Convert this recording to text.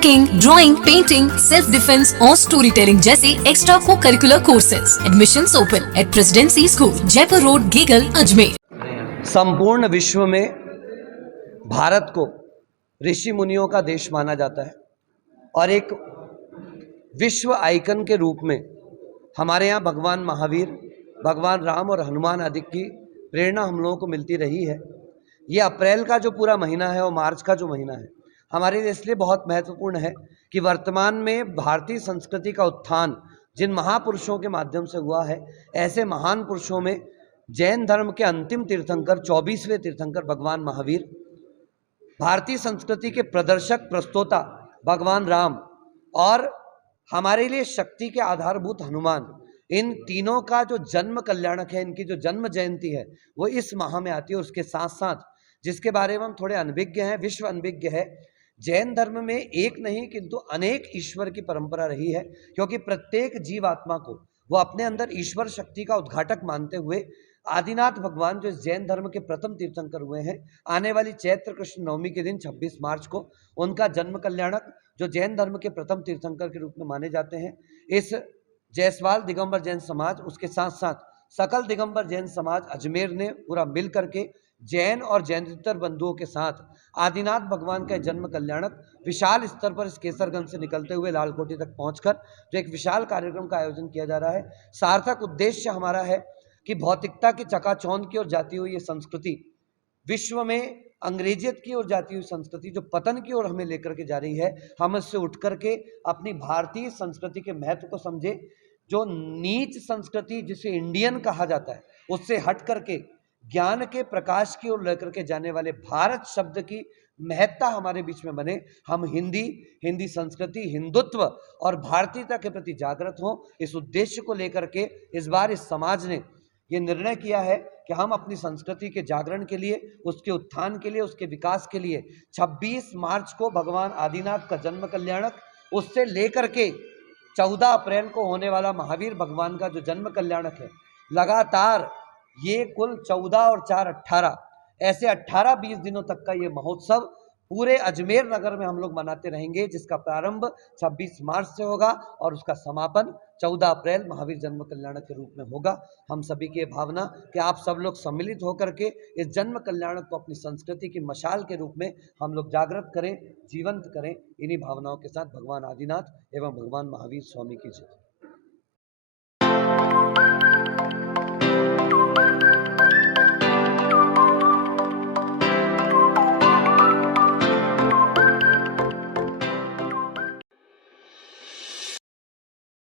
Cooking, drawing, painting, self defence और story telling जैसे extra को curricular courses. Admissions open at presidency school, Jaipur road, Gegal, Ajmer. संपूर्ण विश्व में भारत को ऋषि मुनियों का देश माना जाता है और एक विश्व आइकन के रूप में हमारे यहाँ भगवान महावीर, भगवान राम और हनुमान आदि की प्रेरणा हम लोगों को मिलती रही है। ये अप्रैल का जो पूरा महीना है और मार्च का जो महीना है हमारे लिए इसलिए बहुत महत्वपूर्ण है कि वर्तमान में भारतीय संस्कृति का उत्थान जिन महापुरुषों के माध्यम से हुआ है, ऐसे महान पुरुषों में जैन धर्म के अंतिम तीर्थंकर 24वें तीर्थंकर भगवान महावीर, भारतीय संस्कृति के प्रदर्शक प्रस्तोता भगवान राम और हमारे लिए शक्ति के आधारभूत हनुमान, इन तीनों का जो जन्म कल्याणक है, इनकी जो जन्म जयंती है वो इस माह में आती है। उसके साथ साथ जिसके बारे में हम थोड़े अनभिज्ञ हैं, विश्व अनभिज्ञ है, जैन धर्म में एक नहीं किंतु अनेक ईश्वर की परंपरा रही है, क्योंकि प्रत्येक जीवात्मा को वो अपने अंदर ईश्वर शक्ति का उद्घाटक मानते हुए आदिनाथ भगवान जो इस जैन धर्म के प्रथम तीर्थंकर हुए हैं, आने वाली चैत्र कृष्ण नवमी के दिन 26 मार्च को उनका जन्म कल्याणक जो जैन धर्म के प्रथम तीर्थंकर के रूप में माने जाते हैं, इस जायसवाल दिगंबर जैन समाज, उसके साथ साथ सकल दिगंबर जैन समाज अजमेर ने पूरा मिल करके जैन और जैनेतर बंधुओं के साथ आदिनाथ भगवान का जन्म कल्याणक विशाल स्तर पर इस केसरगंज से निकलते हुए लालकोटी तक पहुंचकर जो एक विशाल कार्यक्रम का आयोजन किया जा रहा है। सार्थक उद्देश्य हमारा है कि भौतिकता की चकाचौंध की ओर जाती हुई ये संस्कृति, विश्व में अंग्रेजियत की ओर जाती हुई संस्कृति जो पतन की ओर हमें लेकर के जा रही है, हम इससे उठ करके अपनी भारतीय संस्कृति के महत्व को समझे। जो नीच संस्कृति जिसे इंडियन कहा जाता है, उससे हट करके ज्ञान के प्रकाश की ओर लेकर के जाने वाले भारत शब्द की महत्ता हमारे बीच में बने। हम हिंदी संस्कृति, हिंदुत्व और भारतीयता के प्रति जागृत हों, इस उद्देश्य को लेकर के इस बार इस समाज ने ये निर्णय किया है कि हम अपनी संस्कृति के जागरण के लिए, उसके उत्थान के लिए, उसके विकास के लिए 26 मार्च को भगवान आदिनाथ का जन्म कल्याणक, उससे लेकर के 14 अप्रैल को होने वाला महावीर भगवान का जो जन्म कल्याणक है, लगातार ये कुल 14 और 4 18 ऐसे 18-20 दिनों तक का ये महोत्सव पूरे अजमेर नगर में हम लोग मनाते रहेंगे, जिसका प्रारंभ 26 मार्च से होगा और उसका समापन 14 अप्रैल महावीर जन्म कल्याणक के रूप में होगा। हम सभी की भावना कि आप सब लोग सम्मिलित होकर के इस जन्म कल्याणक को अपनी संस्कृति की मशाल के रूप में हम लोग जागृत करें, जीवंत करें। इन्हीं भावनाओं के साथ भगवान आदिनाथ एवं भगवान महावीर स्वामी की जय।